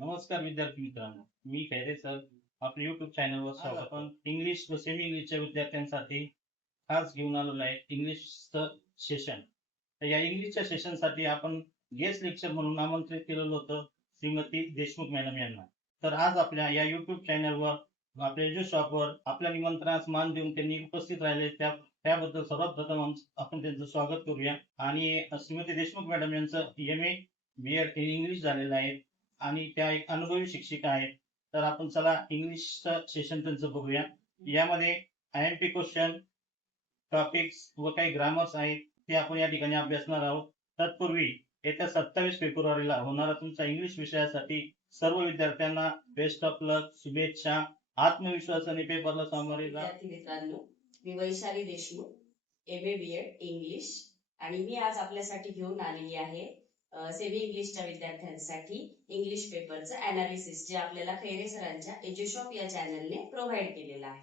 नमस्कार विद्यार्थी मित्रांनो, मी खैरे सर. आपल्या युट्यूब चॅनलवर स्वागत. आपण इंग्लिश व सेमी इंग्लिशच्या विद्यार्थ्यांसाठी खास घेऊन आलेलो आहे इंग्लिशचं सेशन. तर या इंग्लिशच्या सेशनसाठी आपण गेस्ट लेक्चर म्हणून आमंत्रित केलेलं होतं श्रीमती देशमुख मॅडम यांना. तर आज आपल्या या युट्यूब चॅनलवर आपल्या एज्युशॉपवर आपल्या निमंत्रणास मान देऊन त्यांनी उपस्थित राहिले त्याबद्दल सर्वात प्रथम आपण त्यांचं स्वागत करूया. आणि श्रीमती देशमुख मॅडम यांचं MA BEd इन इंग्लिश झालेलं आहे आणि त्या एक अनुभवी शिक्षिका आहेत. तर आपण चला इंग्लिशचं सेशन त्यांचं बघूया. यामध्ये IMP क्वेश्चन, टॉपिक्स व काही ग्रामर्स आहेत ते आपण या ठिकाणी अभ्यासणार आहोत. तत्पूर्वी येत्या 27 फेब्रुवारीला होणारा तुमचा इंग्लिश विषयासाठी सर्व विद्यार्थ्यांना बेस्ट ऑफ लक, शुभेच्छा. आत्मविश्वासाने पेपरला सामोरे जा. विद्यार्थी मित्रांनो, मी Vaishali Deshmukh, MA BEd English, आणि मी आज आपल्यासाठी घेऊन आलेली आहे सेमी इंग्लिशच्या विद्यार्थ्यांसाठी इंग्लिश पेपरचं अनालिसिस, जे आपल्याला खैरे सरांच्या एज्युशॉप या चॅनलने प्रोव्हाइड केलेलं आहे.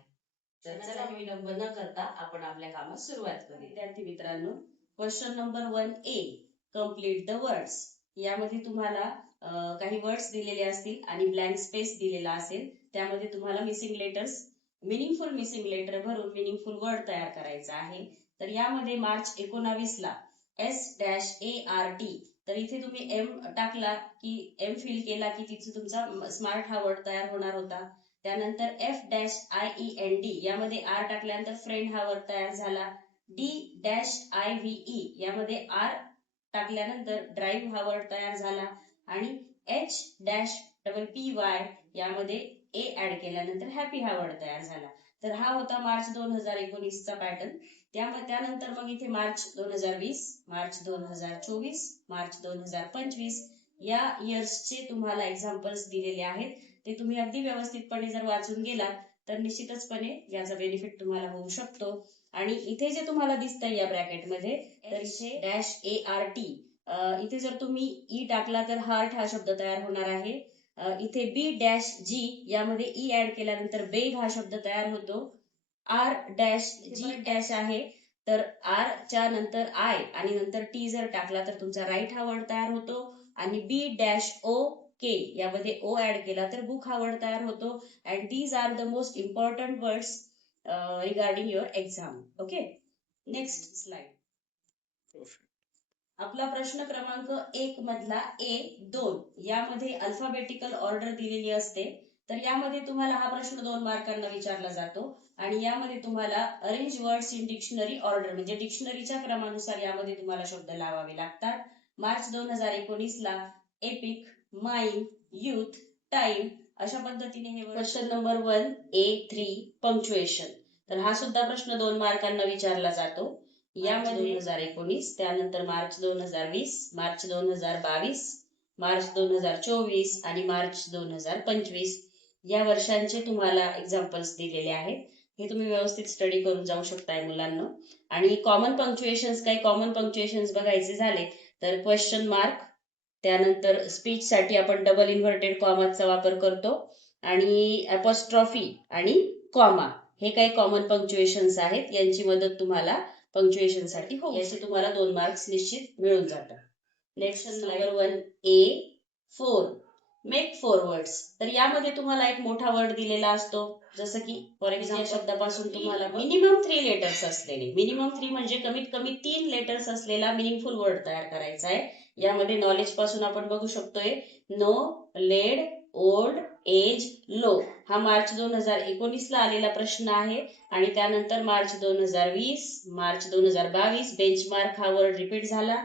तर चला विलंब न करता आपण आपल्या कामात सुरुवात करू. विद्यार्थी मित्रांनो, question number 1A, complete the words. यामध्ये तुम्हाला काही वर्ड्स दिलेले असतील आणि ब्लँक स्पेस दिलेला असेल. त्यामध्ये तुम्हाला missing letters, meaningful missing letter भरून मिनिंगफुल वर्ड तयार करायचा आहे. तर यामध्ये मार्च 19 ला S-ART, तर इथे तुम्ही M टाकला की M फिल केला की तिथे तुमचा स्मार्ट हा वर्ड तयार होणार होता. त्यानंतर F-IEND, यामध्ये R टाकल्यानंतर फ्रेंड हा वर्ड तयार झाला. D-IVE, यामध्ये R टाकल्यानंतर ड्राईव्ह हा वर्ड तयार झाला. आणि H-PPY, यामध्ये A ऍड केल्यानंतर हॅपी हा वर्ड तयार झाला. तर हा होता मार्च 2019 चा पॅटर्न. त्यानंतर मग इथे मार्च 2020, मार्च 2024, मार्च 2025 या इयर्सचे तुम्हाला एक्झाम्पल्स दिलेले आहेत. ते तुम्ही अगदी व्यवस्थितपणे जर वाचून गेलात तर निश्चितचपणे याचा बेनिफिट तुम्हाला होऊ शकतो. आणि इथे जे तुम्हाला दिसतंय या ब्रॅकेटमध्ये, तर इथे -ART, इथे जर तुम्ही E टाकला तर हार्ट हा शब्द तयार होणार आहे. इथे B-G, यामध्ये E ऍड केल्यानंतर बेग हा शब्द तयार होतो. R-G- आहे, तर R च्या नंतर I आणि नंतर T जर टाकला तर तुमचा राईट हा वर्ड तयार होतो. आणि B-OK, यामध्ये O ऍड केला तर बुक हा वर्ड तयार होतो. And these are the most important words regarding your exam. Okay, next slide. आपला प्रश्न क्रमांक 1 मधला A2, यामध्ये अल्फाबेटिकल ऑर्डर दिलेली असते. तर यामध्ये तुम्हाला हा प्रश्न 2 मार्कांना विचारला जातो. आणि यामध्ये तुम्हाला arrange words in dictionary order, म्हणजे डिक्शनरीच्या क्रमानुसार यामध्ये तुम्हाला शब्द लावावे लागतात. मार्च 2019 ला एपिक, माइन, युथ, टाइम अशा पद्धतीने हे. Question number 1A3, punctuation. तर हा सुद्धा प्रश्न 2 मार्कांना विचारला जातो. यामध्ये 2019, त्यानंतर मार्च 2020, मार्च 2022, मार्च 2024 आणि मार्च 2025 या वर्षांचे तुम्हाला एक्झाम्पल्स दिलेले आहेत. हे तुम्ही व्यवस्थित स्टडी करून जाऊ शकताय मुलांना. आणि कॉमन पंक्च्युएशन्स, काही कॉमन पंक्च्युएशन्स बघायचे झाले तर क्वेश्चन मार्क, त्यानंतर स्पीच साठी आपण डबल इन्व्हर्टेड कॉमाचा वापर करतो, आणि अपॉस्ट्रॉफी आणि कॉमा, हे काही कॉमन पंक्च्युएशन्स आहेत. यांची मदत तुम्हाला पंक्च्युएशन साठी याचे तुम्हाला 2 मार्क्स निश्चित मिळून जातात. Next number 1A4, make 4 words. तर यामध्ये तुम्हाला एक मोठा वर्ड दिलेला असतो, जसं की फॉर एक्झाम्पल शब्दापासून तुम्हाला मिनिमम 3 लेटर्स असलेले, मिनिमम 3 म्हणजे कमीत कमी 3 लेटर्स असलेला मिनिंगफुल वर्ड तयार करायचा आहे. यामध्ये नॉलेज पासून आपण बघू शकतोय no, led, old, age, low. हा मार्च 2019 ला आलेला प्रश्न आहे. आणि त्यानंतर मार्च 2020, मार्च 2022 बेंचमार्क हा वर्ड रिपीट झाला.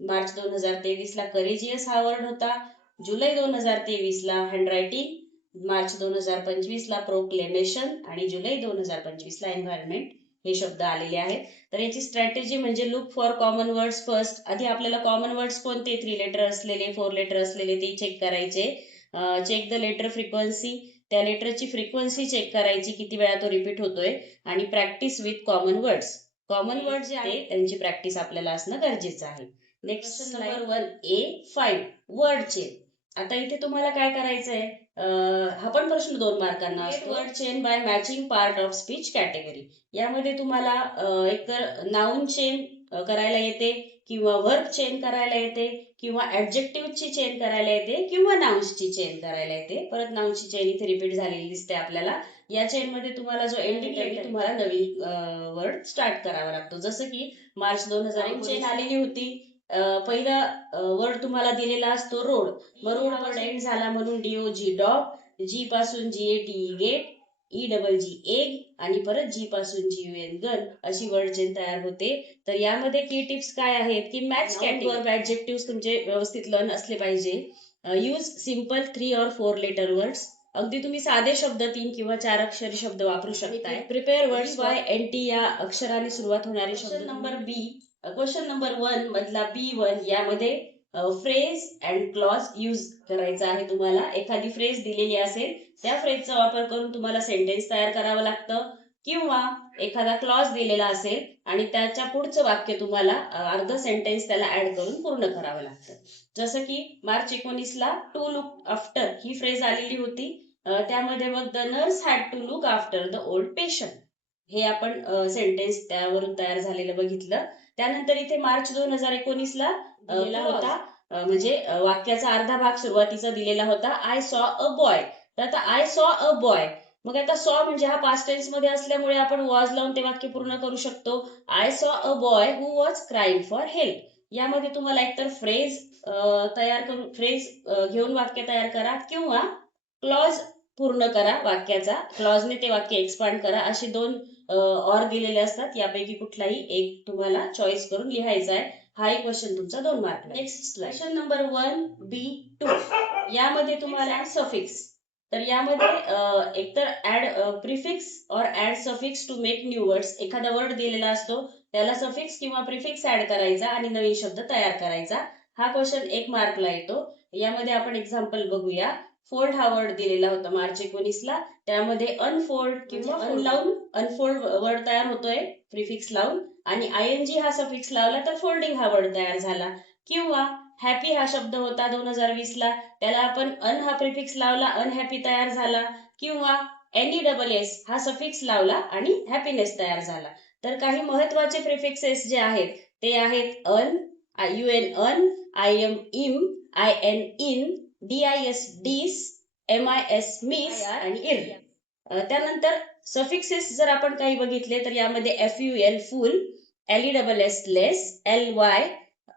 मार्च 2023 ला करेजियस हा वर्ड होता. जुलै 2023 ला हँडरायटिंग, मार्च 2025 ला प्रोक्लेमेशन आणि जुलै 2025 ला एन्व्हायरमेंट हे शब्द आलेले आहेत. तर याची स्ट्रॅटेजी म्हणजे look for common words first. आधी आपल्याला कॉमन वर्ड्स कोणते 3 लेटर असलेले, 4 लेटर असलेले ते चेक करायचे. चेक द लेटर फ्रिक्वेन्सी, त्या लेटरची फ्रिक्वेन्सी चेक करायची, किती वेळा तो रिपीट होतोय. आणि practice with common words, common word जे आहे त्यांची प्रॅक्टिस आपल्याला असणं गरजेचं आहे. Next number 1A5, word chain. आता इथे तुम्हाला काय करायचंय, हा पण प्रश्न 2 मार्कांना असतो. Word chain by matching part of speech category. यामध्ये तुम्हाला एकतर नाउन चेन करायला येते, किंवा वर्ब चेन करायला येते, किंवा ऍडजेक्टिव्हची चेन करायला येते किंवा नाउन्सची चेन करायला येते. परत नाउन्सची चेन इथे रिपीट झालेली दिसते आपल्याला. या चेन मध्ये तुम्हाला जो एंडिंग लेटर तुम्हाला नवीन वर्ड स्टार्ट करावा लागतो. जसं की मार्च 2001 चेन आलेली होती. पहिला वर्ड तुम्हाला दिलेला असतो रोड. मग रोड वर्ड एंड झाला म्हणून डीओजी डॉग, जी पासून GAT get, E double G egg आणि परत जी पासून जीयूएन गन अशी वर्ड चेन तयार होते. तर यामध्ये की टिप्स काय आहेत की मॅच वर्ब ऍडजेक्टिव्ह तुमचे व्यवस्थित लर्न असले पाहिजे. यूज सिम्पल 3 और 4 लेटर वर्ड्स. अगदी तुम्ही साधे शब्द 3 किंवा 4 अक्षरी शब्द वापरू शकताय. प्रिपेअर वर्ड्स बाय एनटी या अक्षराने सुरुवात होणारे शब्द. नंबर बी, क्वेश्चन नंबर 1 मधला B1 यामध्ये फ्रेज अँड क्लॉज यूज करायचा आहे तुम्हाला. एखादी फ्रेज दिलेली असेल त्या फ्रेजचा वापर करून तुम्हाला सेंटेन्स तयार करावं लागतं, किंवा एखादा क्लॉज दिलेला असेल आणि त्याच्या पुढचं वाक्य तुम्हाला अर्ध सेंटेन्स त्याला ऍड करून पूर्ण करावं लागतं. जसं की मार्च 19ला टू लुक आफ्टर ही फ्रेज आलेली होती. त्यामध्ये मग the nurse had to look after the old patient हे आपण सेंटेन्स त्यावरून तयार झालेलं बघितलं. त्यानंतर इथे मार्च 2019ला दिलेला होता, म्हणजे वाक्याचा अर्धा भाग सुरुवातीचा दिलेला होता, आय सॉ अ बॉय. तर आता आय सॉ अ बॉय, मग आता सॉ म्हणजे हा पास्ट टेन्स मध्ये असल्यामुळे आपण वॉज लावून ते वाक्य पूर्ण करू शकतो. I saw a boy who was crying for help. यामध्ये तुम्हाला एकतर फ्रेज तयार करून फ्रेज घेऊन वाक्य तयार करा, किंवा क्लॉज पूर्ण करा वाक्याचा, क्लॉजने ते वाक्य एक्सपांड करा. असे दोन ऑर दिलेले असतात. यापैकी कुठलाही एक तुम्हाला चॉईस करून लिहायचा आहे. हा एक क्वेश्चन तुमचा 2 mark. Next slide. Question number 1B2 यामध्ये तुम्हाला सफिक्स. तर यामध्ये एकतर ऍड प्रिफिक्स और add suffix to make new words. एखादा वर्ड दिलेला असतो त्याला सफिक्स किंवा प्रिफिक्स ऍड करायचा आणि नवीन शब्द तयार करायचा. हा क्वेश्चन 1 मार्कला येतो. यामध्ये आपण एक्झाम्पल बघूया. फोल्ड हा वर्ड दिलेला होता मार्च 19ला. त्यामध्ये अनफोल्ड किंवा अनलावून अनफोल्ड वर्ड तयार होतोय प्रिफिक्स लावून, आणि आयएनजी हा सफिक्स लावला तर फोल्डिंग हा वर्ड तयार झाला. किंवा हॅपी हा शब्द होता 2020ला, त्याला आपण अन हा प्रिफिक्स लावला, अनहॅपी तयार झाला. किंवा NESS हा सफिक्स लावला आणि हॅपीनेस तयार झाला. तर काही महत्वाचे प्रिफिक्सेस जे आहेत ते आहेत अन, UN अन, IM इम, IN इन, DIS डिस, MIS मिस आणि इर. त्यानंतर सफिक्सेस जर आपण काही बघितले तर यामध्ये FUL फुल, LESS लेस, LY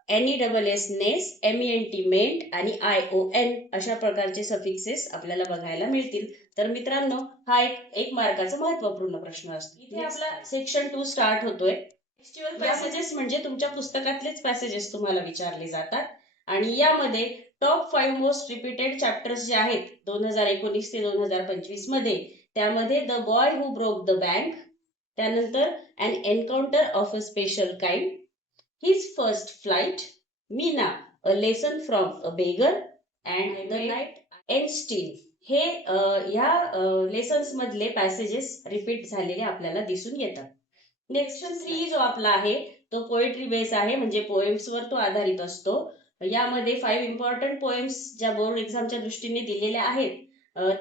NESS नेस, MENT मेंट आणि ION अशा प्रकारचे सफिक्सेस आपल्याला बघायला मिळतील. तर मित्रांनो, हा एक मार्काचा महत्वपूर्ण प्रश्न असतो. इथे आपला सेक्शन 2 स्टार्ट होतोय. टेक्स्च्युअल पॅसेजेस म्हणजे तुमच्या पुस्तकातलेच पॅसेजेस तुम्हाला विचारले जातात, आणि यामध्ये टॉप 5 मोस्ट रिपीटेड चॅप्टर्स जे आहेत 2019 ते 2025 मध्ये, त्यामध्ये the boy who broke the bank, त्यानंतर an encounter of a special kind, his first flight, Meena a lesson from a beggar and the night and steel. हे ह्या लेसन्स मधले पॅसेजेस रिपीट झालेले आपल्याला दिसून येतात. नेक्स्ट 3 जो आपला आहे तो पोएट्री बेस आहे, म्हणजे पोएम्स वर तो आधारित असतो. यामध्ये 5 इम्पॉर्टंट पोएम्स ज्या बोर्ड एक्झामच्या दृष्टीने दिलेल्या आहेत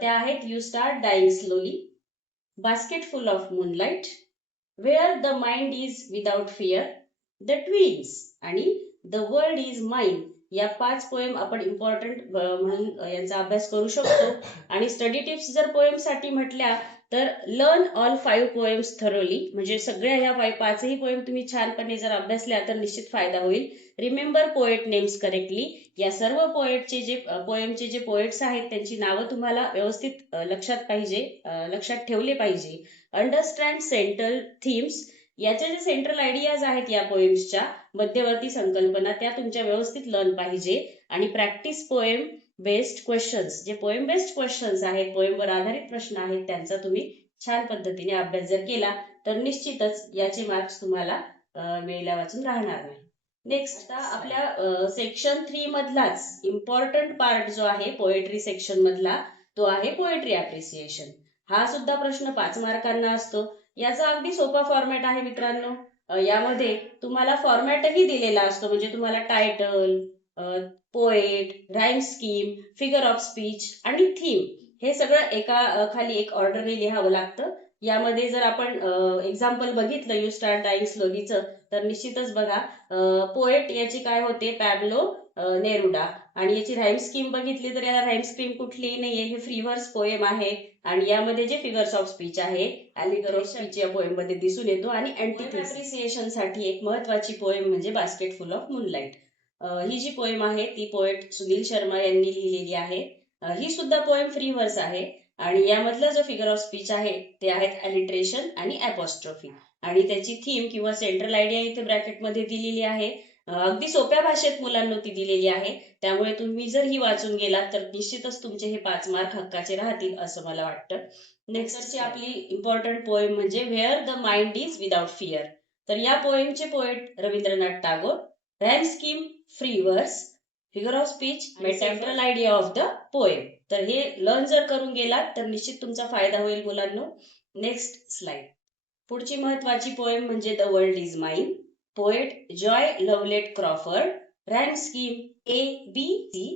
त्या आहेत, you start dying slowly, basket full of moonlight, where the mind is without fear, the twins आणि द वर्ल्ड इज माइन. या 5 पोएम आपण इम्पॉर्टंट म्हणून यांचा अभ्यास करू शकतो. आणि स्टडी टिप्स जर पोएम साठी म्हटल्या तर लर्न ऑल 5 पोएम्स थरोली, म्हणजे सगळ्या ह्या 5ही पोएम तुम्ही छानपणे जर अभ्यासल्या तर निश्चित फायदा होईल. Remember poet names correctly. या सर्व पोएटचे जे पोएमचे जे पोएट्स आहेत त्यांची नावं तुम्हाला व्यवस्थित लक्षात लक्षात ठेवले पाहिजे. Understand central themes. याच्या जे सेंट्रल आयडियाज आहेत या पोएम्सच्या, मध्यवर्ती संकल्पना, त्या तुमच्या व्यवस्थित लर्न पाहिजे. आणि प्रॅक्टिस पोएम बेस्ड क्वेश्चन्स, जे पोएम बेस्ड क्वेश्चन्स आहेत, पोएमवर आधारित प्रश्न आहेत, त्यांचा तुम्ही छान पद्धतीने अभ्यास जर केला तर निश्चितच याचे मार्क्स तुम्हाला वेळेला वाचून राहणार नाही. नेक्स्ट आता आपल्या सेक्शन 3 मधलाच इम्पॉर्टंट पार्ट जो आहे पोएट्री सेक्शन मधला, तो आहे पोएट्री अप्रिसिएशन. हा सुद्धा प्रश्न 5 मार्कांना असतो. याचा अगदी सोपा फॉर्मॅट आहे मित्रांनो. यामध्ये तुम्हाला फॉर्मॅटही दिलेला असतो, म्हणजे तुम्हाला title, poet, rhyme scheme, figure of speech आणि थीम हे सगळं एका खाली एक ऑर्डरने लिहावं लागतं. यामध्ये जर आपण एक्झाम्पल बघितलं यू स्टार्ट डाईंग स्लोलीचं तर निश्चितच बघा, पोएट याची काय होते, पॅब्लो नेरुडा. आणि याची राईम स्कीम बघितली तर याला राईम स्कीम कुठलीही नाहीये, हे फ्री वर्स पोएम आहे. आणि यामध्ये जे फिगर्स ऑफ स्पीच आहे फिगर ऑफ स्पीच या पोएम मध्ये दिसून येतो. आणि अँटिथिसिएशन साठी एक महत्वाची पोएम म्हणजे बास्केट फुल ऑफ मूनलाईट. ही जी पोएम आहे ती पोएट सुनील शर्मा यांनी लिहिलेली आहे. ही सुद्धा पोएम फ्री वर्स आहे. आणि यामधला जो फिगर ऑफ स्पीच आहे ते आहेत अलिट्रेशन आणि अपॉस्ट्रोफी. आणि त्याची थीम किंवा सेंट्रल आयडिया इथे ब्रॅकेटमध्ये दिलेली आहे. अगदी सोप्या भाषेत मुलांना ती दिलेली आहे. त्यामुळे तुम्ही जर ही वाचून गेलात तर निश्चितच तुमचे हे 5 मार्क हक्काचे राहतील असं मला वाटतं. नेक्स्टची आपली इम्पॉर्टंट पोएम म्हणजे where the mind is without fear. तर या पोएमचे poet Rabindranath Tagore. Rhyme scheme free verse, figure of speech, central idea of the poem. तर हे लर्न जर करून गेलात तर निश्चित तुमचा फायदा होईल मुलांनो. Next slide. पुढची महत्वाची पोएम म्हणजे the world is mine. Poet Joy Lovelet Crawford. Rhyme scheme A B C,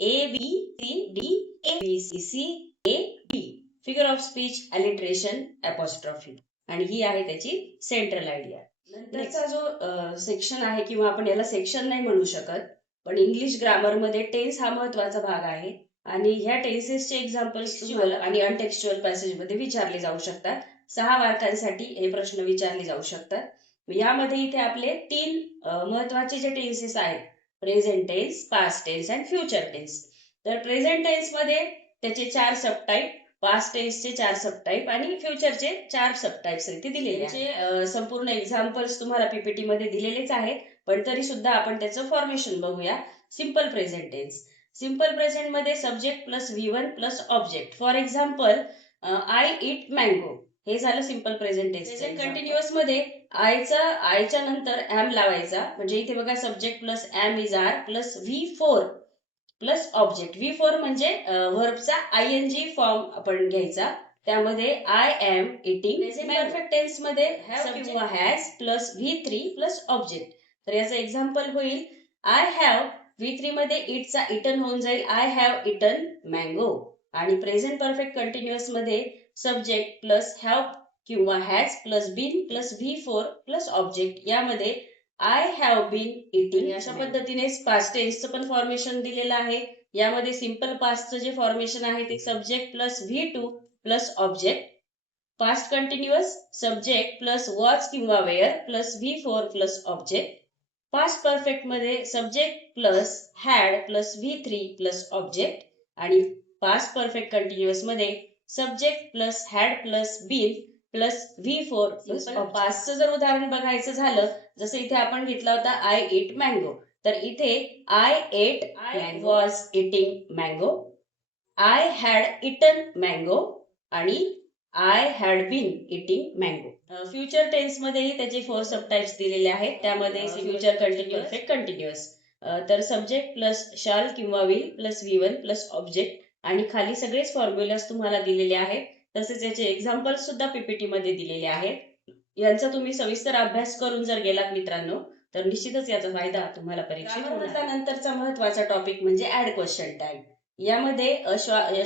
A B C D, A B C C, A B. Figure of speech, alliteration, apostrophe. आणि ही आहे त्याची central idea. नंतरचा जो section आहे किंवा आपण याला सेक्शन नाही म्हणू शकत, पण इंग्लिश ग्रामर मध्ये टेन्स हा महत्वाचा भाग आहे. आणि ह्या टेन्सेसचे एक्झाम्पल्स तुम्हाला आणि अनटेक्स्च्युअल पॅसेज मध्ये विचारले जाऊ शकतात. 6 मार्कांसाठी हे प्रश्न विचारले जाऊ शकतात. यामध्ये इथे आपले 3 महत्वाचे जे टेन्सेस आहेत, present tense, past tense and future tense. तर प्रेझेंट टेन्स मध्ये त्याचे 4 सबटाईप, पास्ट टेन्सचे 4 सबटाईप आणि फ्युचरचे 4 सबटाईप्स इथे दिलेले आहेत. संपूर्ण एक्झाम्पल्स तुम्हाला पीपीटी मध्ये दिलेलेच आहेत, पण तरी सुद्धा आपण त्याचं फॉर्मेशन बघूया. Simple present tense. Simple present मध्ये subject plus V1 plus object. For example I eat mango, हे झालं simple present tense. Present continuous मध्ये आयच्या नंतर एम लावायचा, म्हणजे इथे बघा subject plus am is are plus V4 plus object. V4 म्हणजे व्हर्बचा ING फॉर्म आपण घ्यायचा. त्यामध्ये I am eating. Present perfect tense मध्ये हॅव किंवा has plus V3 plus object. तर याचं एक्झाम्पल होईल आय हॅव. V3 मध्ये इटचा इटन होऊन जाईल आय हॅव इटन मँगो. आणि प्रेझेंट परफेक्ट कंटिन्युअस मध्ये सब्जेक्ट प्लस हॅव किंवा has plus been plus V4 plus object. यामध्ये आय हॅव बीन इटिंग. अशा पद्धतीने पास्ट टेन्सचं पण फॉर्मेशन दिलेलं आहे. यामध्ये सिंपल पास्टचं जे फॉर्मेशन आहे ते subject plus V2 plus object. Past continuous subject plus was किंवा were plus V4 plus object. Past perfect मध्ये subject plus had plus V3 plus object. आणि पास्ट परफेक्ट कंटिन्युअस मध्ये subject plus had plus been plus V4 plus. पास्टचं जर उदाहरण बघायचं झालं, जसं इथे आपण घेतला होता आय इट मँगो, तर इथे I ate, I was eating mango, I had eaten mango आणि I had been eating mango. Future tense मध्येही त्याचे 4 सबटाइप्स दिलेले आहेत. त्यामध्ये फ्युचर कंटिन्युअस, परफेक्ट कंटिन्युअस. तर सब्जेक्ट प्लस शाल किंवा will plus V1 plus object. आणि खाली सगळेच फॉर्म्युलास तुम्हाला दिलेले आहेत. तसेच याचे एक्झाम्पल सुद्धा पीपीटी मध्ये दिलेले आहेत. यांचा तुम्ही सविस्तर अभ्यास करून जर गेलात मित्रांनो तर निश्चितच याचा फायदा तुम्हाला परीक्षेत होणार. नंतरचा महत्वाचा टॉपिक म्हणजे ऍड क्वेश्चन टॅग. यामध्ये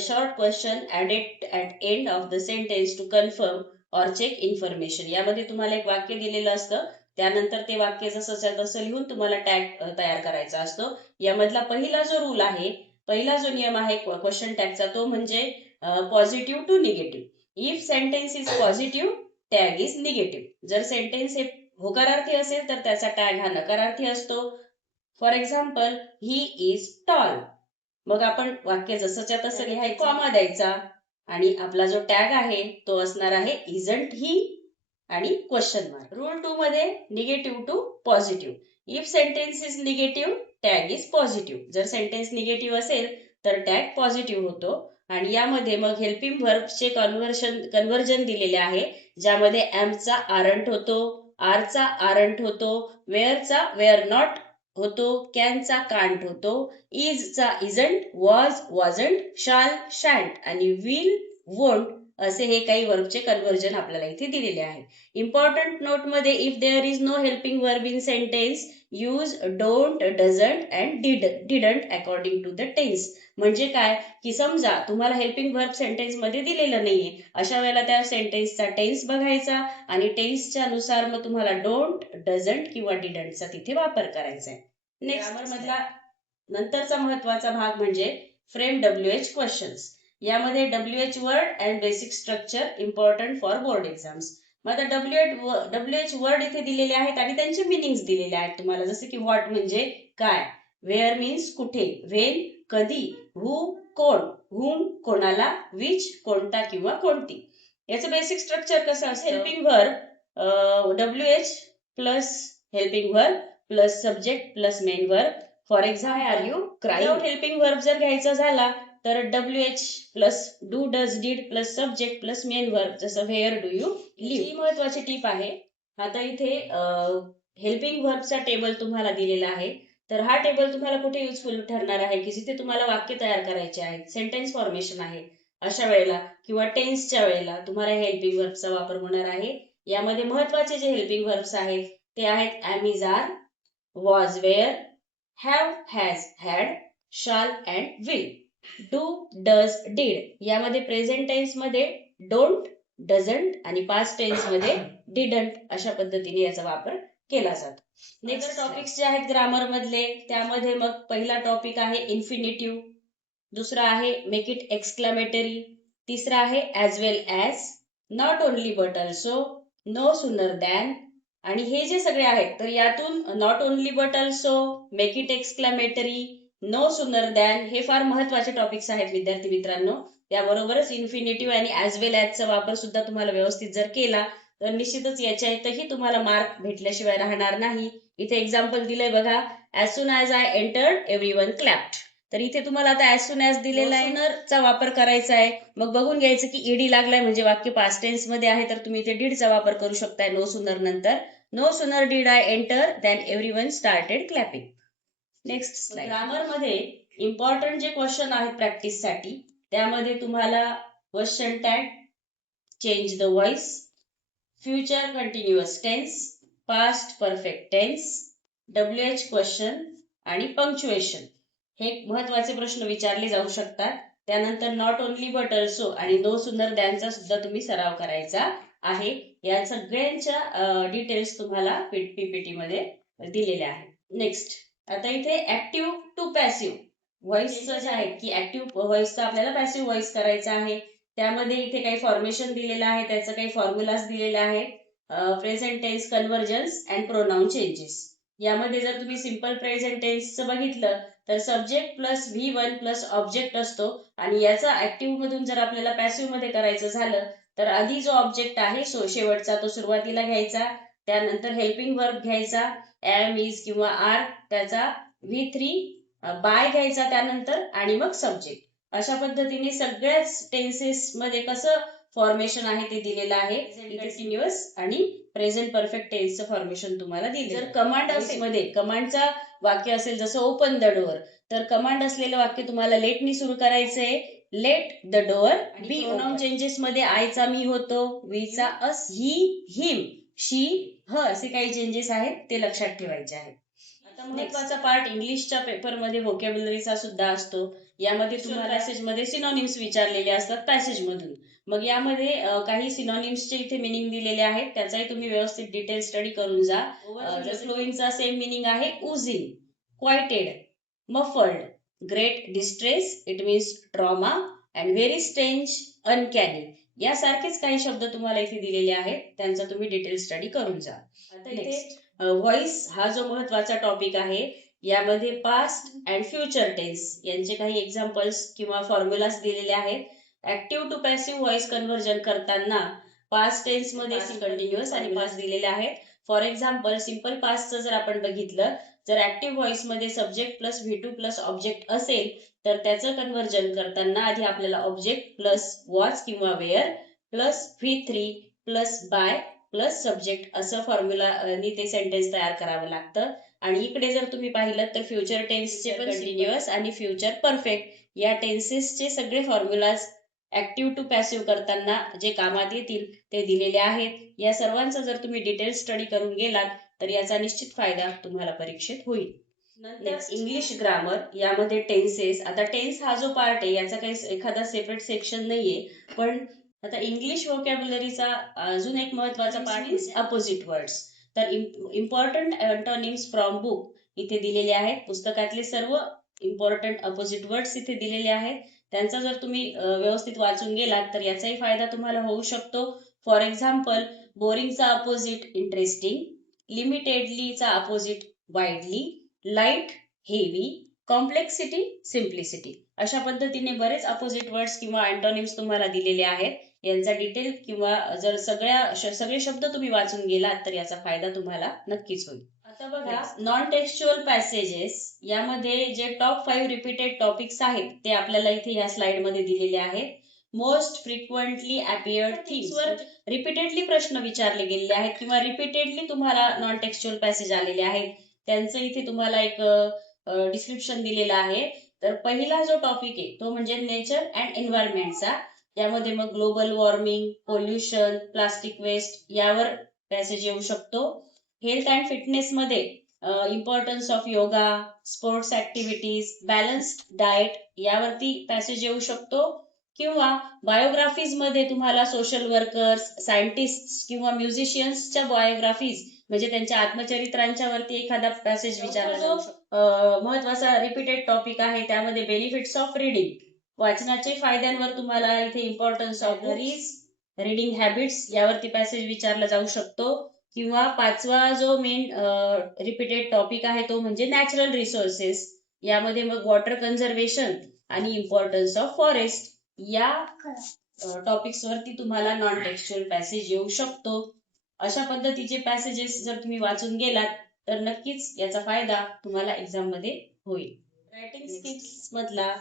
short question added at end of the sentence to confirm or check information. यामध्ये तुम्हाला एक वाक्य दिलेलं असतं, त्यानंतर ते वाक्य जसं तसं लिहून तुम्हाला टॅग तयार करायचा असतो. यामधला पहिला जो रूल आहे, पहिला जो नियम आहे क्वेश्चन टॅगचा, तो म्हणजे positive to negative. If sentence is positive, tag is negative. जर सेंटेन्स हे होकारार्थी असेल तर त्याचा टॅग हा नकारार्थी असतो. For example he is tall. मग आपण वाक्य जसंच्या तसं लिहायचं, कॉमा द्यायचा आणि आपला जो टॅग आहे तो असणार आहे इजंट ही आणि क्वेश्चन मार्क. रूल 2 मध्ये negative to positive. If sentence is negative, tag is positive. जर सेंटेन्स निगेटिव्ह असेल तर टॅग पॉझिटिव्ह होतो. आणि यामध्ये मग हेल्पिंग व्हर्ब्सचे कन्व्हर्जन दिलेले आहे, ज्यामध्ये एमचा आरंट होतो, आरचा आरंट होतो, वेअरचा वेअर नॉट होतो, कॅनचा कांट होतो, इजचा इजंट, वॉज वॉजंट, शाल शँट आणि विल वोंट असे हे काही वर्बचे कन्व्हर्जन आपल्याला इथे दिलेले आहे. इम्पॉर्टंट नोट मध्ये if there is no helping verb in sentence use don't, doesn't and didn't according to the tense. म्हणजे काय की समजा तुम्हाला हेल्पिंग वर्ब सेंटेन्स मध्ये दिलेलं नाहीये, अशा वेळेला त्या सेंटेन्सचा टेन्स बघायचा आणि टेन्सच्या नुसार मग तुम्हाला डोंट, डझंट किंवा डिडंटचा तिथे वापर करायचा आहे. नेक्स्ट मधला नंतरचा महत्वाचा भाग म्हणजे फ्रेम WH क्वेश्चन्स. यामध्ये WH word and basic structure important for board exams. मग आता WH वर्ड इथे दिलेले आहेत आणि त्यांचे मिनिंग्स दिलेले आहेत तुम्हाला, जसे की व्हॉट म्हणजे काय, वेअर मीन्स कुठे, व्हेन कधी, हू कोण, हुम कोणाला, विच कोणता किंवा कोणती. याचं बेसिक स्ट्रक्चर कसं असतं, helping verb WH plus helping verb plus subject plus main verb. For example are you crying. Helping verb जर घ्यायचा झाला तर WH plus do does did plus subject plus main verb, जसं व्हेअर डू यू लिव्ह. ही महत्वाची टीप आहे. आता इथे हेल्पिंग वर्बचा टेबल तुम्हाला दिलेला आहे. तर हा टेबल तुम्हाला कुठे युजफुल ठरणार आहे, की जिथे तुम्हाला वाक्य तयार करायचे आहेत, सेंटेन्स फॉर्मेशन आहे, अशा वेळेला किंवा टेन्सच्या वेळेला तुम्हाला हेल्पिंग वर्बचा वापर होणार आहे. यामध्ये महत्वाचे जे हेल्पिंग वर्ब्स आहेत ते आहेत am is are, was were, have has had, shall and will. Do does did यामध्ये प्रेझेंट टेन्स मध्ये डोंट, डझंट आणि पास्ट टेन्स मध्ये डिडंट अशा पद्धतीने याचा वापर केला जातो. नेक्स्ट टॉपिक्स जे आहेत ग्रामर मधले, त्यामध्ये मग पहिला टॉपिक आहे इन्फिनिटिव्ह, दुसरा आहे मेक इट एक्सक्लामेटरी, तिसरा आहे as well as, not only but also, no sooner than. आणि हे जे सगळे आहेत तर यातून not only but also, make it exclamatory, no sooner than हे फार महत्वाचे टॉपिक्स आहेत विद्यार्थी मित्रांनो. त्याबरोबरच इन्फिनिटिव्ह आणि ॲज वेल ॲजचा वापर सुद्धा तुम्हाला व्यवस्थित जर केला तर निश्चितच याच्यातही तुम्हाला मार्क भेटल्याशिवाय राहणार नाही. इथे एक्झाम्पल दिलंय बघा, as soon as I entered everyone clapped. तर इथे तुम्हाला आता ॲज सून ॲज दिलेला आहे, चा वापर करायचा आहे. मग बघून घ्यायचं की ईडी लागलाय म्हणजे वाक्य पास्ट टेन्स मध्ये आहे, तर तुम्ही इथे डीडचा वापर करू शकताय नो सुनर नंतर. No sooner did I enter than everyone started clapping. Next slide. Grammar मध्ये इम्पॉर्टंट जे क्वेश्चन आहेत प्रॅक्टिस साठी, त्यामध्ये तुम्हाला question tag, change the voice, future continuous tense, past perfect tense, WH question आणि पंक्च्युएशन हे महत्वाचे प्रश्न विचारले जाऊ शकतात. त्यानंतर नॉट ओनली बट ऑल्सो आणि नो सुनर दॅनचा सुद्धा तुम्ही सराव करायचा आहे. या सगळ्यांच्या डिटेल्स तुम्हाला PPT मध्ये दिलेल्या आहेत. नेक्स्ट, आता इथे ऍक्टिव्ह टू पॅसिव्ह व्हॉइसचं आहे की ऍक्टिव्ह व्हॉइसचा आपल्याला पॅसिव्ह व्हॉइस करायचा आहे. त्यामध्ये इथे काही फॉर्मेशन दिलेलं आहे, त्याचं काही फॉर्म्युलाज दिलेले आहेत. Present tense conversions and pronoun changes. यामध्ये जर तुम्ही सिम्पल प्रेझेंट टेन्सचं बघितलं तर subject plus V1 plus object असतो आणि याचा ऍक्टिव्ह मधून जर आपल्याला पॅसिव्ह मध्ये करायचं झालं तर आधी जो ऑब्जेक्ट आहे शेवटचा तो सुरुवातीला घ्यायचा, त्यानंतर हेल्पिंग वर्ब घ्यायचा, एम, इज किंवा आर, त्याचा V3 बाय घ्यायचा त्यानंतर आणि मग सब्जेक्ट. अशा पद्धतीने सगळ्याच टेन्सेस मध्ये कसं फॉर्मेशन आहे ते दिलेलं आहे. कंटिन्युअस आणि प्रेझेंट परफेक्ट टेन्सचं फॉर्मेशन तुम्हाला दिले. जर कमांड असेल मध्ये कमांडचा वाक्य असेल जसं ओपन द डोअर, तर कमांड असलेलं वाक्य तुम्हाला लेटनी सुरू करायचंय, let the door be. Pronoun changes मध्ये आयचा मी होतो, वीचा अस, ही, हिम, शी, ह असे काही चेंजेस आहेत ते लक्षात ठेवायचे आहेत. आता महत्वाचा पार्ट इंग्लिशच्या पेपरमध्ये व्होकॅब्युलरीचा सुद्धा असतो. यामध्ये तुम्हाला पॅसेज मध्ये सिनोनिम्स विचारलेले असतात पॅसेज मधून. मग यामध्ये काही सिनोनिम्सचे इथे मिनिंग दिलेले आहेत, त्याचाही तुम्ही व्यवस्थित डिटेल स्टडी करून जा. जर फ्लोईंगचा सेम मिनिंग आहे oozing, quieted, muffled, great distress it means trauma and very strange, uncanny यासारखेच काही शब्द तुम्हाला इथे दिलेले आहेत, त्यांचा तुम्ही डिटेल स्टडी करून जा. आता इथे व्हॉइस हा जो महत्वाचा टॉपिक आहे, यामध्ये पास्ट अँड फ्युचर टेन्स यांचे काही एक्झाम्पल्स किंवा फॉर्म्युलाज दिलेले आहेत. Active to passive voice conversion करताना पास्ट टेन्स मध्ये कंटिन्युअस आणि पास्ट दिलेले आहेत. फॉर एक्झाम्पल सिम्पल पास्टचं जर आपण बघितलं, जर ऍक्टिव्ह व्हॉइस मध्ये subject plus V2 plus object असेल तर त्याचं कन्व्हर्जन करताना आधी आपल्याला ऑब्जेक्ट प्लस वॉच किंवा were plus V3 plus by plus subject असं फॉर्म्युलानी ते सेंटेन्स तयार करावं लागतं. आणि इकडे जर तुम्ही पाहिलं तर फ्युचर टेन्सचे पण कंटिन्युअस आणि फ्युचर परफेक्ट या टेन्सेसचे सगळे फॉर्म्युलाज ऍक्टिव्ह टू पॅसिव्ह करताना जे कामात येतील ते दिलेले आहेत. या सर्वांचा जर तुम्ही डिटेल स्टडी करून गेलात तर याचा निश्चित फायदा तुम्हाला परीक्षेत होईल. नेक्स्ट इंग्लिश ग्रामर, यामध्ये टेन्सेस. आता टेन्स हा जो पार्ट आहे याचा काही एखादा सेपरेट सेक्शन नाहीये, पण आता इंग्लिश व्होकॅब्युलरीचा अजून एक महत्वाचा पार्ट इज अपोजिट वर्ड्स. तर इम्पॉर्टंट अँटोनिम्स फ्रॉम बुक इथे दिलेले आहेत. पुस्तकातले सर्व इम्पॉर्टंट अपोजिट वर्ड्स इथे दिलेले आहेत. त्यांचा जर तुम्ही व्यवस्थित वाचून गेलात तर याचाही फायदा तुम्हाला होऊ शकतो. फॉर एक्झाम्पल, बोरिंगचा अपोजिट इंटरेस्टिंग, लिमिटेडलीचा opposite widely, light heavy, complexity simplicity. अशा पद्धतीने बरेच अपोजिट वर्ड्स किंवा अँटोनिम्स तुम्हाला दिलेले आहेत. यांचा डिटेल किंवा जर सगळे शब्द तुम्ही वाचून गेलात तर याचा फायदा तुम्हाला नक्कीच होईल. आता बघा, नॉन टेक्स्च्युअल पॅसेजेस यामध्ये जे टॉप 5 रिपीटेड टॉपिक्स आहेत ते आपल्याला इथे या स्लाइड मध्ये दिलेले आहेत. मोस्ट फ्रिक्वेंटली अपियर्ड थिंग्सवर रिपीटेडली प्रश्न विचारले गेलेले आहेत किंवा रिपीटेडली तुम्हाला नॉन टेक्स्च्युअल पॅसेज आलेले आहेत. त्यांचं इथे तुम्हाला एक डिस्क्रिप्शन दिलेलं आहे. तर पहिला जो टॉपिक आहे तो म्हणजे नेचर अँड एन्व्हायरमेंटचा. यामध्ये मग global warming, pollution, plastic waste यावर पॅसेज येऊ शकतो. हेल्थ अँड फिटनेस मध्ये importance of yoga, sports activities, balanced diet यावरती पॅसेज येऊ शकतो. किंवा बायोग्राफीज मध्ये तुम्हाला सोशल वर्कर्स, सायंटिस्ट किंवा म्युझिशियन्सच्या बायोग्राफीज म्हणजे त्यांच्या आत्मचरित्रांच्या वरती एखादा पॅसेज विचारला जाऊ शकतो. महत्वाचा रिपीटेड टॉपिक आहे त्यामध्ये बेनिफिट्स ऑफ रिडिंग, वाचनाचे फायद्यांवर तुम्हाला इथे इम्पॉर्टन्स ऑफ रीडिंग हॅबिट्स यावरती पॅसेज विचारला जाऊ शकतो. किंवा पाचवा जो मेन रिपीटेड टॉपिक आहे तो म्हणजे नॅचरल रिसोर्सेस. यामध्ये मग वॉटर कन्झर्वेशन आणि इम्पॉर्टन्स ऑफ फॉरेस्ट या टॉपिक्स वरती तुम्हाला नॉन टेक्स्च्युअल पॅसेज येऊ शकतो. अशा पद्धतीचे पॅसेजेस जर तुम्ही वाचून गेलात तर नक्कीच याचा फायदा तुम्हाला एक्झाम मध्ये होईल. रायटिंग स्किल्स मधला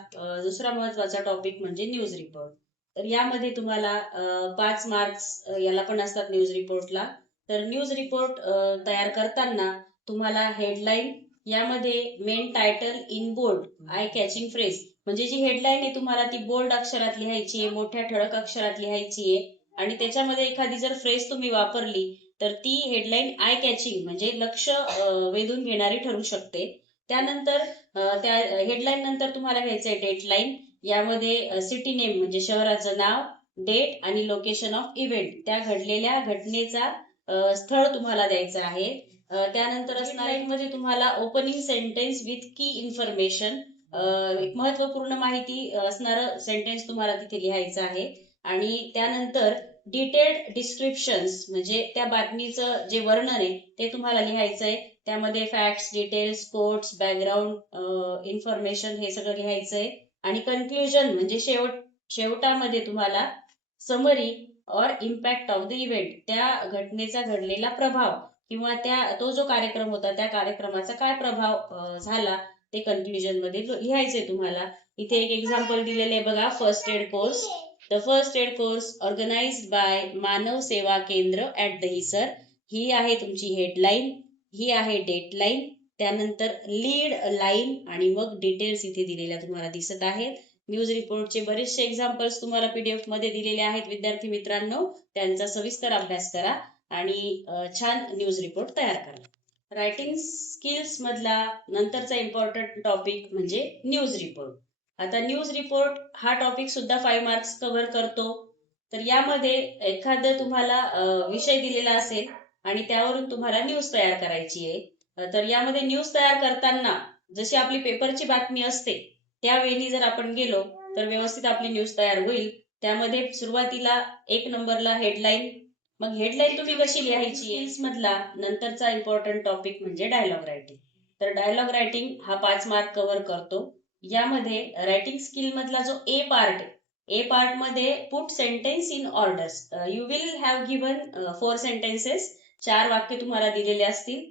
दुसरा महत्वाचा टॉपिक म्हणजे न्यूज रिपोर्ट. तर यामध्ये तुम्हाला 5 मार्क्स याला पण असतात न्यूज रिपोर्टला. तर न्यूज रिपोर्ट तयार करताना तुम्हाला हेडलाईन, यामध्ये main title in bold, eye catching phrase म्हणजे जी हेडलाईन आहे तुम्हाला ती बोल्ड अक्षरात लिहायची आहे, मोठ्या ठळक अक्षरात लिहायची आहे. आणि त्याच्यामध्ये एखादी जर फ्रेज तुम्ही वापरली तर ती हेडलाईन आय कॅचिंग म्हणजे लक्ष वेधून घेणारी ठरू शकते. त्यानंतर त्या हेडलाईन नंतर तुम्हाला घ्यायचंय डेटलाईन. यामध्ये सिटी नेम म्हणजे शहराचं नाव, डेट आणि लोकेशन ऑफ इव्हेंट त्या घडलेल्या घटनेचा स्थळ तुम्हाला द्यायचं आहे. त्यानंतर असणार मध्ये तुम्हाला ओपनिंग सेंटेन्स विथ की इन्फॉर्मेशन, एक महत्वपूर्ण माहिती असणारं सेंटेन्स तुम्हाला तिथे लिहायचं आहे. आणि त्यानंतर डिटेल्ड डिस्क्रिप्शन्स म्हणजे त्या बातमीचं जे वर्णन आहे ते तुम्हाला लिहायचंय. त्यामध्ये facts, details, quotes, background information हे सगळं लिहायचंय. आणि कन्क्लुजन म्हणजे शेवटामध्ये तुम्हाला समरी और इम्पॅक्ट ऑफ द इव्हेंट त्या घटनेचा घडलेला प्रभाव किंवा तो जो कार्यक्रम होता त्या कार्यक्रमाचा काय प्रभाव झाला ते कन्क्लुजन मध्ये लिहायचंय तुम्हाला. इथे एक एक्झाम्पल दिलेले आहे बघा, first aid course. The first aid course organised by Manav Seva Kendra at Dahisar. ही आहे तुमची हेडलाईन, ही आहे डेटलाईन, त्यानंतर लीड लाईन आणि मग डिटेल्स इथे दिलेल्या तुम्हाला दिसत आहेत. न्यूज रिपोर्टचे बरेचसे एक्झाम्पल्स तुम्हाला पीडीएफ मध्ये दिलेले आहेत. विद्यार्थी मित्रांनो, त्यांचा सविस्तर अभ्यास करा आणि छान न्यूज रिपोर्ट तयार करा. रायटिंग स्किल्स मधला नंतरचा इम्पॉर्टंट टॉपिक म्हणजे न्यूज रिपोर्ट. आता न्यूज रिपोर्ट हा टॉपिक सुद्धा 5 मार्क्स कव्हर करतो. तर यामध्ये एखादं तुम्हाला विषय दिलेला असेल आणि त्यावरून तुम्हाला न्यूज तयार करायची आहे. तर यामध्ये न्यूज तयार करताना जशी आपली पेपरची बातमी असते त्यावेळी जर आपण गेलो तर व्यवस्थित आपली न्यूज तयार होईल. त्यामध्ये सुरुवातीला 1 नंबरला हेडलाईन. मग हेडलाईन तुम्ही कशी लिहायची मधला नंतरचा इम्पॉर्टंट टॉपिक म्हणजे डायलॉग रायटिंग. तर डायलॉग रायटिंग हा 5 मार्क कव्हर करतो. यामध्ये रायटिंग स्किल मधला जो ए पार्ट मध्ये put sentence in orders. You will have given 4 sentences. 4 वाक्य तुम्हाला दिलेले असतील.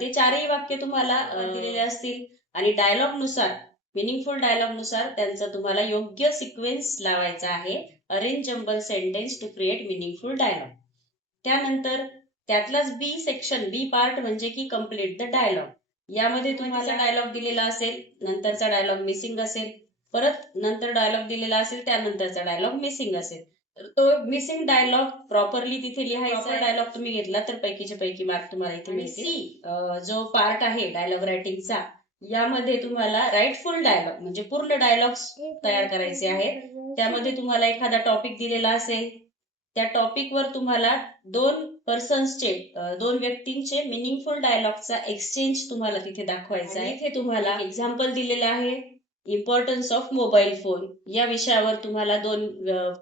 ते 4ही वाक्य तुम्हाला दिलेले असतील आणि डायलॉग नुसार, मिनिंगफुल डायलॉग नुसार त्यांचा तुम्हाला योग्य सिक्वेन्स लावायचा आहे. Arrange jumble sentence to create meaningful dialogue. त्यानंतर त्यातलाच बी सेक्शन, बी पार्ट म्हणजे की कम्प्लीट द डायलॉग. यामध्ये तुम्हाला डायलॉग दिलेला असेल, नंतरचा डायलॉग मिसिंग असेल, परत नंतर डायलॉग दिलेला असेल त्यानंतरचा डायलॉग मिसिंग असेल. तर तो मिसिंग डायलॉग प्रॉपरली तिथे लिहायचा. डायलॉग तुम्ही घेतला तर पैकीचे पैकी मार्क तुम्हाला इथे मिळतील. सी जो पार्ट आहे डायलॉग रायटिंगचा, यामध्ये तुम्हाला राईटफुल डायलॉग म्हणजे पूर्ण डायलॉग्स तयार करायचे आहेत. त्यामध्ये तुम्हाला एखादा टॉपिक दिलेला असेल त्या टॉपिकवर तुम्हाला दोन पर्सन्सचे दोन व्यक्तींचे मिनिंगफुल डायलॉगचा एक्सचेंज तुम्हाला तिथे दाखवायचा आहे. इथे तुम्हाला एक्झाम्पल दिलेलं आहे इम्पॉर्टन्स ऑफ मोबाईल फोन या विषयावर तुम्हाला दोन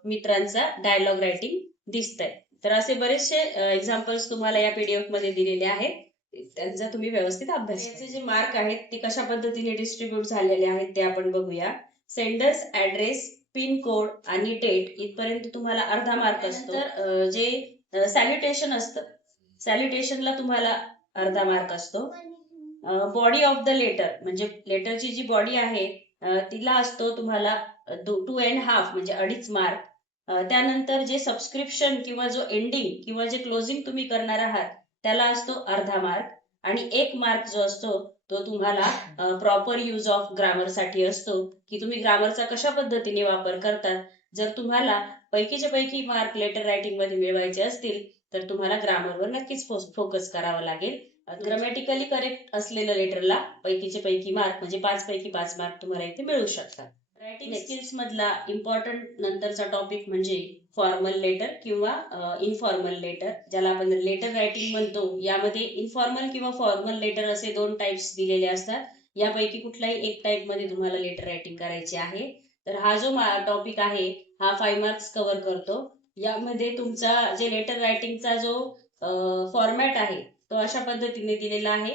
मित्रांचा डायलॉग रायटिंग दिसतंय. तर असे बरेचसे एक्झाम्पल्स तुम्हाला या पीडीएफ मध्ये दिलेले आहेत. त्यांचा तुम्ही व्यवस्थित अभ्यास करा. याचे जे मार्क आहेत ते कशा पद्धतीने डिस्ट्रीब्यूट झालेले आहेत ते आपण बघूया. सेंडर्स ऍड्रेस, पिन कोड आणि डेट इथपर्यंत तुम्हाला अर्धा मार्क असतो. तर जे सॅल्युटेशन असतं, सॅल्युटेशनला तुम्हाला अर्धा मार्क असतो. बॉडी ऑफ द लेटर म्हणजे लेटरची जी बॉडी आहे तिला असतो तुम्हाला 2.5 म्हणजे 2.5 मार्क. त्यानंतर जे सबस्क्रिप्शन किंवा जो एंडिंग किंवा जे क्लोजिंग तुम्ही करणार आहात त्याला असतो अर्धा मार्क. आणि 1 मार्क जो असतो तो तुम्हाला प्रॉपर यूज ऑफ ग्रामर साठी असतो, की तुम्ही ग्रामरचा कशा पद्धतीने वापर करतात. जर तुम्हाला पैकीच्या पैकी मार्क लेटर रायटिंग मध्ये मिळवायचे असतील तर तुम्हाला ग्रामरवर नक्कीच फोकस करावा लागेल. ग्रामॅटिकली करेक्ट असलेल्या लेटरला पैकीचे पैकी मार्क म्हणजे 5 पैकी 5 मार्क तुम्हाला इथे मिळू शकतात. रायटिंग स्किल्स मधला इम्पॉर्टंट नंतरचा टॉपिक म्हणजे फॉर्मल लेटर किंवा इनफॉर्मल लेटर, ज्याला आपण लेटर रायटिंग म्हणतो. यामध्ये इनफॉर्मल किंवा फॉर्मल लेटर असे दोन टाइप्स दिलेले असतात. यापैकी कुठलाही एक टाइप मध्ये तुम्हाला लेटर रायटिंग करायची आहे. तर हा जो टॉपिक आहे हा 5 मार्क्स कव्हर करतो. यामध्ये तुमचा जे लेटर रायटिंगचा जो फॉर्मॅट आहे तो अशा पद्धतीने दिलेला आहे.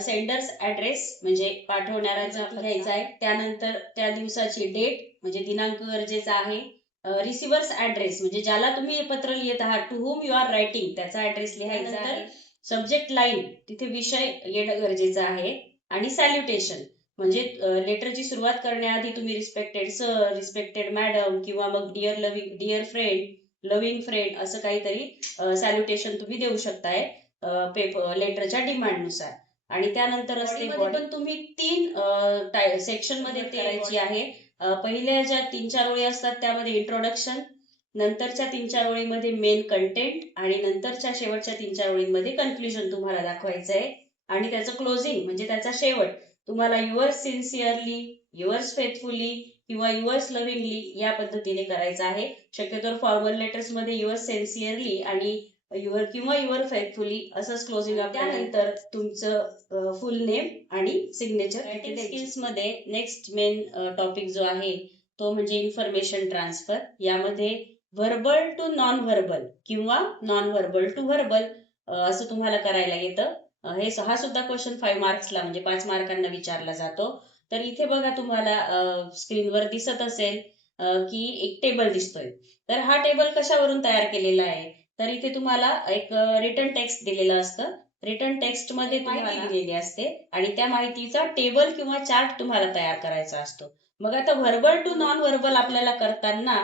सेंडर्स ऍड्रेस म्हणजे पाठवणाऱ्याचा घ्यायचा आहे. त्यानंतर त्या दिवसाची डेट म्हणजे दिनांक गरजेचा आहे. रिसिव्हर्स ऍड्रेस म्हणजे ज्याला तुम्ही पत्र लिहित आहात, to whom you are writing, त्याचा ऍड्रेस लिहायचा आहे. सब्जेक्ट लाईन तिथे विषय येणं गरजेचं आहे. आणि सॅल्युटेशन म्हणजे लेटरची सुरुवात करण्याआधी तुम्ही रिस्पेक्टेड सर, रिस्पेक्टेड मॅडम किंवा मग डिअर फ्रेंड, लव्हिंग फ्रेंड असं काहीतरी सॅल्युटेशन तुम्ही देऊ शकताय पेपर लेटरच्या डिमांडनुसार. आणि त्यानंतर असते बॉडी, पण तुम्ही 3 सेक्शन मध्ये करायची आहे. पहिल्या ज्या 3-4 ओळी असतात त्यामध्ये इंट्रोडक्शन, नंतरच्या 3-4 ओळीमध्ये मेन कंटेंट आणि नंतरच्या शेवटच्या 3-4 ओळींमध्ये कन्क्ल्युजन तुम्हाला दाखवायचं आहे. आणि त्याचं क्लोजिंग म्हणजे त्याचा शेवट तुम्हाला युअर्स सिन्सिअरली, युअर्स फेथफुली किंवा युअर्स लव्हिंगली या पद्धतीने करायचा आहे. शक्यतो फॉर्मल लेटर्स मध्ये युअर्स सिन्सिअरली आणि युअर किंवा युअर फेथफुली असंच क्लोजिंग. त्यानंतर तुमचं फुल नेम आणि सिग्नेचर. रायटिंग स्किल्स मध्ये नेक्स्ट मेन टॉपिक जो आहे तो म्हणजे इन्फॉर्मेशन ट्रान्सफर. यामध्ये व्हर्बल टू नॉन व्हर्बल किंवा नॉन व्हर्बल टू व्हर्बल असं तुम्हाला करायला येतं. हा सुद्धा क्वेश्चन 5 मार्क्सला म्हणजे 5 मार्कांना विचारला जातो. तर इथे बघा तुम्हाला स्क्रीनवर दिसत असेल की एक टेबल दिसतोय. तर हा टेबल कशावरून तयार केलेला आहे, तर इथे तुम्हाला एक रिटन टेक्स्ट दिलेलं असतं. रिटन टेक्स्ट मध्ये माहिती दिलेली असते आणि त्या माहितीचा टेबल किंवा चार्ट तुम्हाला तयार करायचा असतो. मग आता व्हर्बल टू नॉन व्हर्बल आपल्याला करताना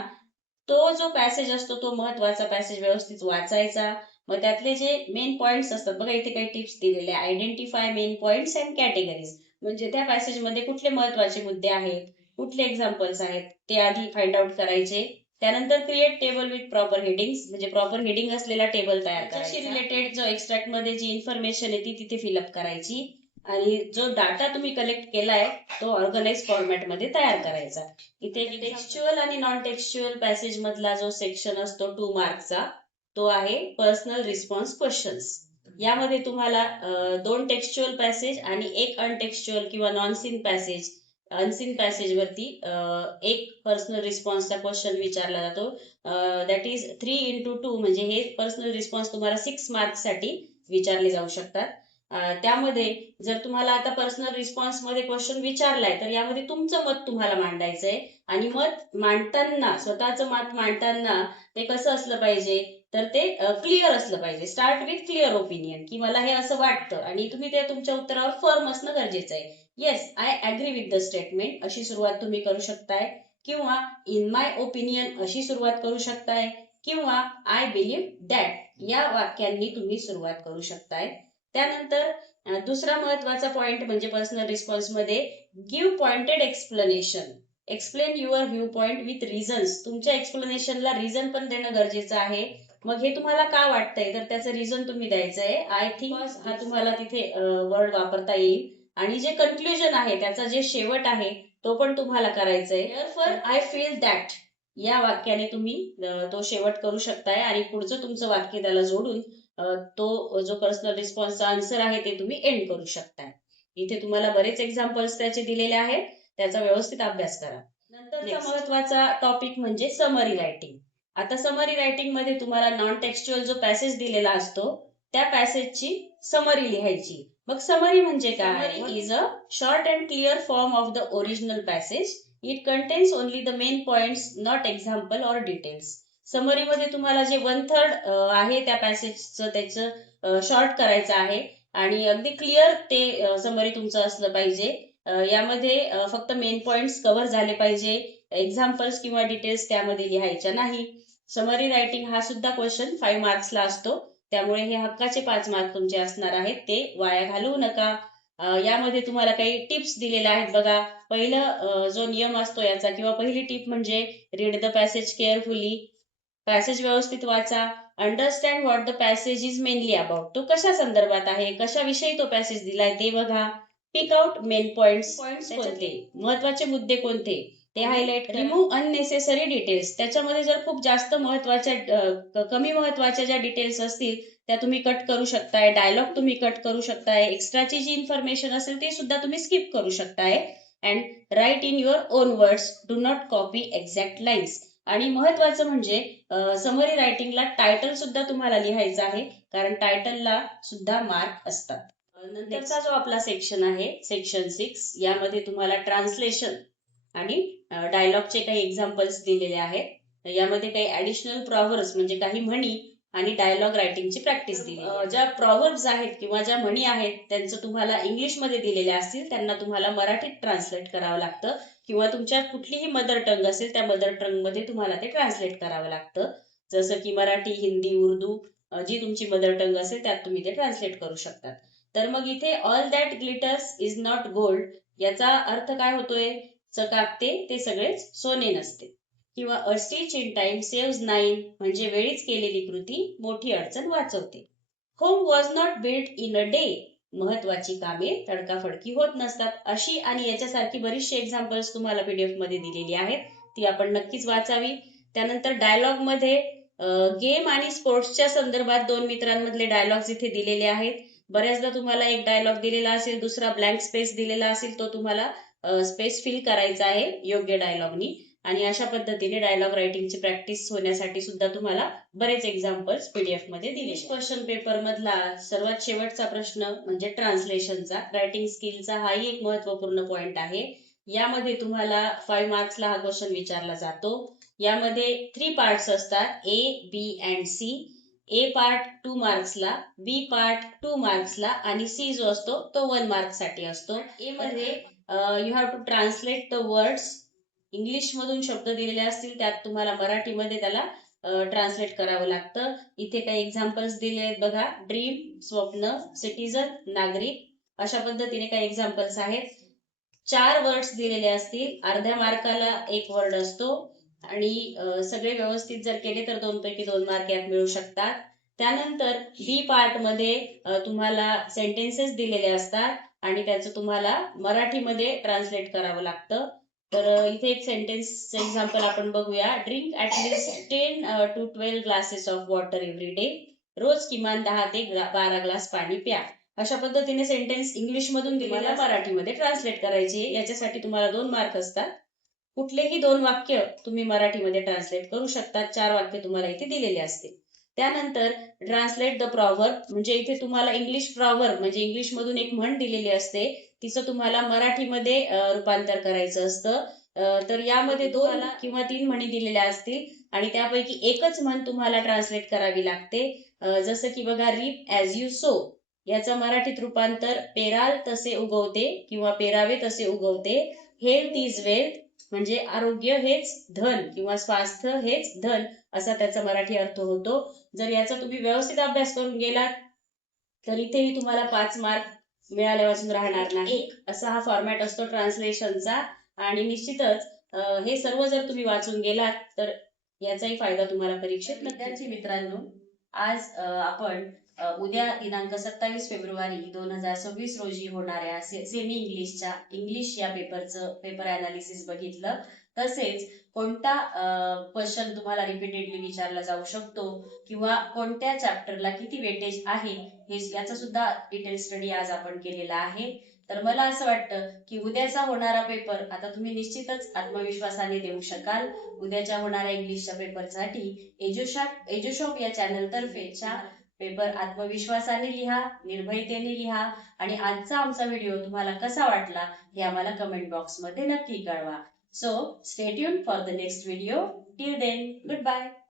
तो जो पॅसेज असतो तो महत्वाचा पॅसेज व्यवस्थित वाचायचा. मग त्यातले जे मेन पॉइंट्स असतात बघा इथे काही टिप्स दिलेले आहे. Identify main points and categories म्हणजे त्या पॅसेज मध्ये कुठले महत्वाचे मुद्दे आहेत, कुठले एक्झाम्पल्स आहेत ते आधी फाइंड आउट करायचे. त्यानंतर create table with proper headings म्हणजे प्रॉपर हेडिंग असलेला टेबल तयार करायचा. रिलेटेड जो एक्स्ट्रॅक्ट मध्ये जी इन्फॉर्मेशन आहे ती तिथे फिलअप करायची आणि जो डाटा तुम्ही कलेक्ट केलाय तो ऑर्गनाइज फॉर्मॅट मध्ये तयार करायचा. इथे टेक्स्च्युअल आणि नॉन टेक्स्च्युअल पॅसेज मधला जो सेक्शन असतो 2 मार्कचा तो आहे पर्सनल रिस्पॉन्स क्वेश्चन्स. यामध्ये तुम्हाला 2 टेक्स्च्युअल पॅसेज आणि 1 अनटेक्स्च्युअल किंवा non seen passage, unseen passage वरती एक पर्सनल रिस्पॉन्सचा क्वेश्चन विचारला जातो. दॅट इज 3x2 म्हणजे हे पर्सनल रिस्पॉन्स तुम्हाला 6 मार्क्स साठी विचारले जाऊ शकतात. त्यामध्ये जर तुम्हाला आता पर्सनल रिस्पॉन्स मध्ये क्वेश्चन विचारलाय तर यामध्ये तुमचं मत तुम्हाला मांडायचंय. आणि मत मांडताना स्वतःचं मत मांडताना ते कसं असलं पाहिजे तर ते क्लिअर असलं पाहिजे. स्टार्ट विथ क्लिअर ओपिनियन की मला हे असं वाटतं आणि तुम्ही ते तुमच्या उत्तरावर फर्म असणं गरजेचं आहे. Yes I agree with the statement अशी सुरुवात तुम्ही करू शकताय किंवा इन माय ओपिनियन अशी सुरुवात करू शकताय किंवा आय बिलीव्ह दॅट या वाक्यांनी तुम्ही सुरुवात करू शकताय. त्यानंतर दुसरा महत्वाचा पॉइंट म्हणजे पर्सनल रिस्पॉन्स मध्ये give pointed explanation. Explain your view point with reasons. तुमच्या एक्सप्लेनेशनला रिझन पण देणं गरजेचं आहे. मग हे तुम्हाला का वाटतंय तर त्याचं रिझन तुम्ही द्यायचंय. आय थिंक हा तुम्हाला तिथे वर्ड वापरता येईल. आणि जे कन्क्ल्युजन आहे त्याचा जे शेवट आहे तो पण तुम्हाला करायचंय. फॉर आय फील दॅट या वाक्याने तुम्ही तो शेवट करू शकताय आणि पुढचं तुमचं वाक्य त्याला जोडून तो जो पर्सनल रिस्पॉन्सचा आन्सर आहे ते तुम्ही एंड करू शकताय. इथे तुम्हाला बरेच एक्झाम्पल्स त्याचे दिलेले आहेत, त्याचा व्यवस्थित अभ्यास करा. नंतरचा महत्वाचा टॉपिक म्हणजे समरी रायटिंग. आता समरी रायटिंग मध्ये तुम्हाला नॉन टेक्स्च्युअल जो पॅसेज दिलेला असतो त्या पॅसेजची समरी लिहायची. मग समरी म्हणजे काय? Is a short and clear form of the original passage. It contains only the main points, not example or details. Summary मध्ये तुम्हाला जे 1/3 आहे त्या पॅसेजचं त्याचं शॉर्ट करायचं आहे आणि अगदी क्लिअर ते समरी तुमचं असलं पाहिजे. यामध्ये फक्त मेन पॉइंट्स कव्हर झाले पाहिजे, एक्झाम्पल्स किंवा डिटेल्स त्यामध्ये लिहायच्या नाही. समरी रायटिंग हा सुद्धा क्वेश्चन 5 मार्क्सला असतो, त्यामुळे हे हक्काचे 5 मार्क तुमचे असणार आहेत, ते वाया घालवू नका. यामध्ये तुम्हाला काही टिप्स दिलेल्या आहेत बघा. पहिलं जो नियम असतो याचा किंवा पहिली टिप म्हणजे read the passage carefully. Passage व्यवस्थित वाचा. Understand what the passage is mainly about. तो कशा संदर्भात आहे, कशाविषयी तो पॅसेज दिलाय ते बघा. पिक आउट मेन पॉइंट्स कोणते, महत्वाचे मुद्दे कोणते ते हायलाइट. Remove unnecessary details. त्याच्यामध्ये जर खूप जास्त महत्वाच्या कमी महत्वाच्या ज्या डिटेल्स असतील त्या तुम्ही कट करू शकताय, डायलॉग तुम्ही कट करू शकताय, एक्स्ट्राची जी इन्फॉर्मेशन असेल ते सुद्धा तुम्ही स्किप करू शकताय. And write in your own words, do not copy exact lines. आणि महत्वाचं म्हणजे समरी रायटिंगला टायटल सुद्धा तुम्हाला लिहायचं आहे, कारण टायटलला सुद्धा मार्क असतात. नंतरचा जो आपला सेक्शन आहे सेक्शन 6, यामध्ये तुम्हाला ट्रान्सलेशन आणि डायलॉगचे काही एक्झाम्पल्स दिलेले आहेत. यामध्ये काही ऍडिशनल प्रॉव्हर्ब्स म्हणजे काही म्हणी आणि डायलॉग रायटिंगची प्रॅक्टिस दिली. ज्या प्रॉव्हर्ब्स आहेत किंवा ज्या म्हणी आहेत त्यांचं तुम्हाला इंग्लिशमध्ये दिलेल्या असतील त्यांना तुम्हाला मराठीत ट्रान्सलेट करावं लागतं, किंवा तुमच्या कुठलीही मदर टंग असेल त्या मदर टंग मध्ये तुम्हाला ते ट्रान्सलेट करावं लागतं. जसं की मराठी, हिंदी, उर्दू, जी तुमची मदर टंग असेल त्यात तुम्ही ते ट्रान्सलेट करू शकतात. तर मग इथे all that glitters is not gold याचा अर्थ काय होतोय? चकाकते ते सगळेच सोने नसते. किंवा अ स्टिच इन टाइम सेव्स 9 म्हणजे वेळीच केलेली कृती मोठी अडचण वाचवते. Home was not built in a day. महत्वाची कामे तडकाफडकी होत नसतात. अशी आणि याच्यासारखी बरीचशी एक्झाम्पल्स तुम्हाला पीडीएफ मध्ये दिलेली आहेत, ती आपण नक्कीच वाचावी. त्यानंतर डायलॉग मध्ये गेम आणि स्पोर्ट्सच्या संदर्भात 2 मित्रांमधले डायलॉग्स इथे दिलेले आहेत. बऱ्याचदा तुम्हाला एक डायलॉग दिलेला असेल, दुसरा ब्लँक स्पेस दिलेला असेल, तो तुम्हाला स्पेस फिल करायचा आहे योग्य डायलॉगनी. आणि अशा पद्धतीने डायलॉग रायटिंगची प्रॅक्टिस होण्यासाठी सुद्धा तुम्हाला बरेच एक्झाम्पल्स पीडीएफ मध्ये दिले. क्वेश्चन पेपर मधला सर्वात शेवटचा प्रश्न म्हणजे ट्रान्सलेशनचा. रायटिंग स्किलचा हाही एक महत्वपूर्ण पॉइंट आहे. यामध्ये तुम्हाला 5 मार्क्सला हा क्वेश्चन विचारला जातो. यामध्ये 3 पार्ट्स असतात, A, B and C. A part 2 मार्क्सला, बी पार्ट 2 मार्क्सला आणि सी जो असतो तो 1 मार्क साठी असतो. ए मध्ये you have to translate the words. English मधून शब्द दिलेले असतील त्यात तुम्हाला मराठीमध्ये त्याला ट्रान्सलेट करावं लागतं. इथे काही एक्झाम्पल्स दिले आहेत बघा. ड्रीम, स्वप्न, सिटीजन, नागरिक, अशा पद्धतीने काही एक्झाम्पल्स आहेत. 4 वर्ड्स दिलेले असतील, अर्ध्या मार्काला 1 वर्ड असतो आणि सगळे व्यवस्थित जर केले तर 2 पैकी 2 मार्क यात मिळू शकतात. त्यानंतर बी पार्ट मध्ये तुम्हाला सेंटेन्सेस दिलेले असतात आणि त्याचं तुम्हाला मराठीमध्ये ट्रान्सलेट करावं लागतं. तर इथे एक सेंटेन्स एक्झाम्पल आपण बघूया. Drink at least 10 to 12 glasses of water every day. रोज किमान 10 ते 12 ग्लास पाणी प्या. अशा पद्धतीने सेंटेन्स इंग्लिश मधून दिलेला मराठीमध्ये ट्रान्सलेट करायचे. याच्यासाठी तुम्हाला 2 मार्क असतात. कुठलेही 2 वाक्य तुम्ही मराठीमध्ये ट्रान्सलेट करू शकतात. 4 वाक्य तुम्हाला इथे दिलेले असतील. त्यानंतर ट्रान्सलेट द प्रॉव्हर्ब म्हणजे इथे तुम्हाला इंग्लिश प्रॉव्हर्ब म्हणजे इंग्लिश मधून एक म्हण दिलेली असते, तिचं तुम्हाला मराठीमध्ये रूपांतर करायचं असतं. तर यामध्ये 2 किंवा 3 म्हणी दिलेल्या असतील आणि त्यापैकी एकच म्हण तुम्हाला ट्रान्सलेट करावी लागते. जसं की बघा, रीप ॲज यू सो याचं मराठीत रूपांतर पेराल तसे उगवते किंवा पेरावे तसे उगवते. हेल्थ इज वेल्थ म्हणजे आरोग्य हेच धन किंवा स्वास्थ्य हेच धन, असा त्याचा मराठी अर्थ होतो. जर याचा तुम्ही व्यवस्थित अभ्यास करून गेलात तर इथेही तुम्हाला 5 मार्क मिळाल्यापासून राहणार नाही. असा हा फॉर्मॅट असतो ट्रान्सलेशनचा. आणि निश्चितच हे सर्व जर तुम्ही वाचून गेलात तर याचाही फायदा तुम्हाला परीक्षेत. विद्यार्थी मित्रांनो, आज आपण उद्या दिनांक 27 फेब्रुवारी 2026 रोजी होणाऱ्या सेमी इंग्लिश या पेपर अनालिसिस बघितलं. तसेच कोणता क्वेश्चन तुम्हाला रिपीटेडली विचारला जाऊ शकतो किंवा कोणत्या चॅप्टरला किती वेटेज आहे हे याचा सुद्धा डिटेल स्टडी आज आपण केलेला आहे. तर मला असं वाटतं की उद्याचा होणारा पेपर आता तुम्ही निश्चितच आत्मविश्वासाने देऊ शकाल. उद्याच्या होणाऱ्या इंग्लिशच्या पेपरसाठी एज्युशॉप या चॅनल तर्फे पेपर आत्मविश्वासाने लिहा, निर्भयतेने लिहा आणि आजचा आमचा व्हिडिओ तुम्हाला कसा वाटला हे आम्हाला कमेंट बॉक्समध्ये नक्की कळवा. So stay tuned for the next video. Till then, good bye.